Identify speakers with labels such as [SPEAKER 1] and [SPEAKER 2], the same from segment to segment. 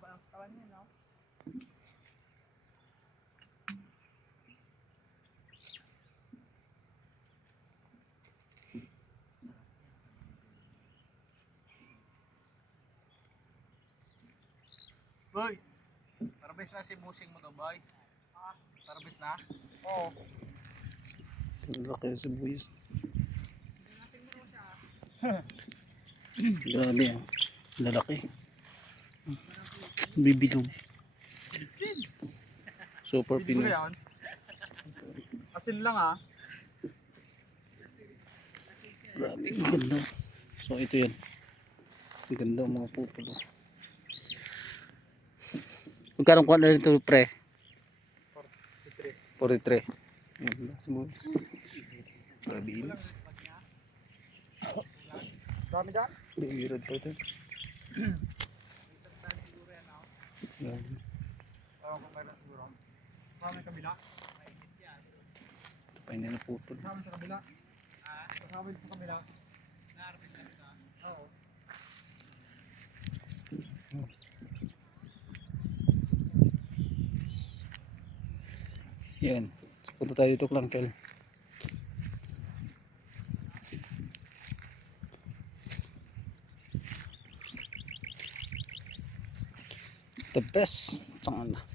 [SPEAKER 1] Haba ng katawan niya, no? Boy, parabis na si busing mo to, boy. Parabis na? Oo.
[SPEAKER 2] Ang laki yung sibuyas. Grabe ah. Lalaki. Bibilog. Super
[SPEAKER 1] Hindi mo
[SPEAKER 2] Pinoy.
[SPEAKER 1] yan. Asin lang ah.
[SPEAKER 2] Grabe, ang ganda. So ito yan. Ang ganda mga putol. Magkarang kuha na rin ito pre? 43. Yan, sibuyas. Grabe inas.
[SPEAKER 1] Dami dyan?
[SPEAKER 2] Biirad pa ito. Grabe.
[SPEAKER 1] Oo, kung kailan siguro. Kasama yung kabila.
[SPEAKER 2] Ito pa hindi na putol.
[SPEAKER 1] Kasama sa kabila. Kasama sa kabila. Oo.
[SPEAKER 2] Yan. Punta tayo dito, Klangkel. The best. Saan na?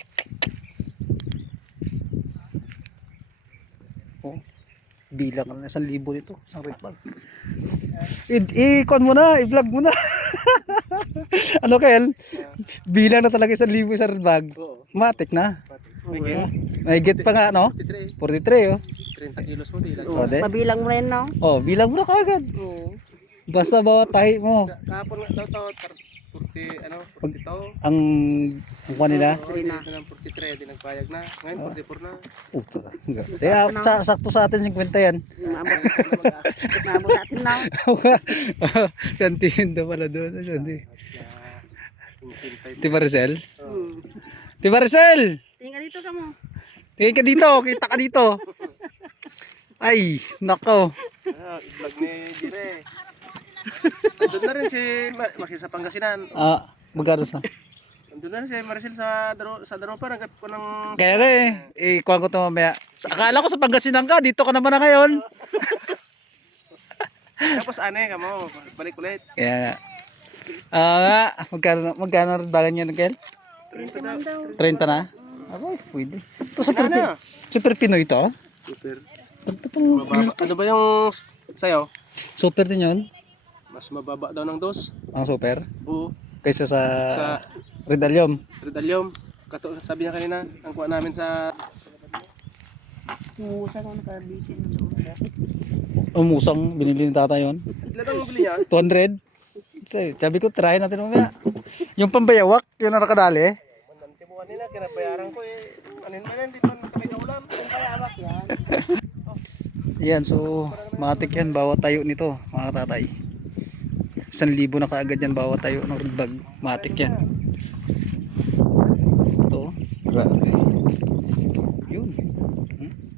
[SPEAKER 2] Oh. Bilang ka na 1,000 nito. Isang red bag. I-con mo na. I-vlog mo na. Ano, Kel? Bilang na talaga 1,000 isang red bag.
[SPEAKER 1] Oo.
[SPEAKER 2] Matik na.
[SPEAKER 1] May
[SPEAKER 2] May get pa nga, no? 43, oh.
[SPEAKER 1] 30 kilos mo, di lang.
[SPEAKER 2] Oh, de.
[SPEAKER 3] Pabilang mo rin, no?
[SPEAKER 2] Oh, bilang mo na kagad.
[SPEAKER 1] Oo.
[SPEAKER 2] Basta bawat tahi mo.
[SPEAKER 1] Kahapon nga daw to, 40, ano, 42.
[SPEAKER 2] Ang kuha nila.
[SPEAKER 1] Oo, hindi na ng 43, di nagpayag na. Ngayon, 44 na.
[SPEAKER 2] Oh, kaya sakto sa atin 50 yan.
[SPEAKER 3] Maabot natin na.
[SPEAKER 2] Kantin daw pala doon. Kantin.
[SPEAKER 1] Hintay.
[SPEAKER 2] Ti Maricel? Ti Maricel!
[SPEAKER 3] Tingnan dito ka mo.
[SPEAKER 2] Tingin ka dito. Kita ka dito. Ay, nako.
[SPEAKER 1] Vlog ni Jire. Nandun na rin si Maricel sa Pangasinan.
[SPEAKER 2] Ah, magkano sa?
[SPEAKER 1] Nandun na rin si Maricel sa Daropa. Nagkat ko ng...
[SPEAKER 2] Kaya nga kuha ko ito mamaya. Akala ko sa Pangasinan ka. Dito ka naman na ngayon.
[SPEAKER 1] Tapos ane ka mo, balik ulit.
[SPEAKER 2] Kaya nga. Magkano rin bagan yan, Kel? 30 na? Aba, pwede. Ito super Pinoy ito.
[SPEAKER 1] Super.
[SPEAKER 2] Ito pang
[SPEAKER 1] Ano ba yung sayo?
[SPEAKER 2] super din yun.
[SPEAKER 1] Mas mababa daw ng dos.
[SPEAKER 2] Ang super.
[SPEAKER 1] Oo.
[SPEAKER 2] Kaysa sa
[SPEAKER 1] Sa
[SPEAKER 2] Redalium.
[SPEAKER 1] Redalium. Sabi niya kanina, ang kuha namin sa...
[SPEAKER 3] Umuusan ko nakabitin.
[SPEAKER 2] Umusang binili ni tata yun.
[SPEAKER 1] Ilan ang bili niya?
[SPEAKER 2] 200. Sabi ko, try natin mamaya. Yung pambayawak, yun ang nakadali.
[SPEAKER 1] Manantibuhan nila, kinabayaran ko eh. Ano yun man, hindi pa kami na ulam. Ang payawak yan.
[SPEAKER 2] Yan, so matik yan, bawat tayo nito, mga tatay. 1,000 na kaagad yan, bawat tayo ng red bag. Matik yan. Ito, grabe. Yun.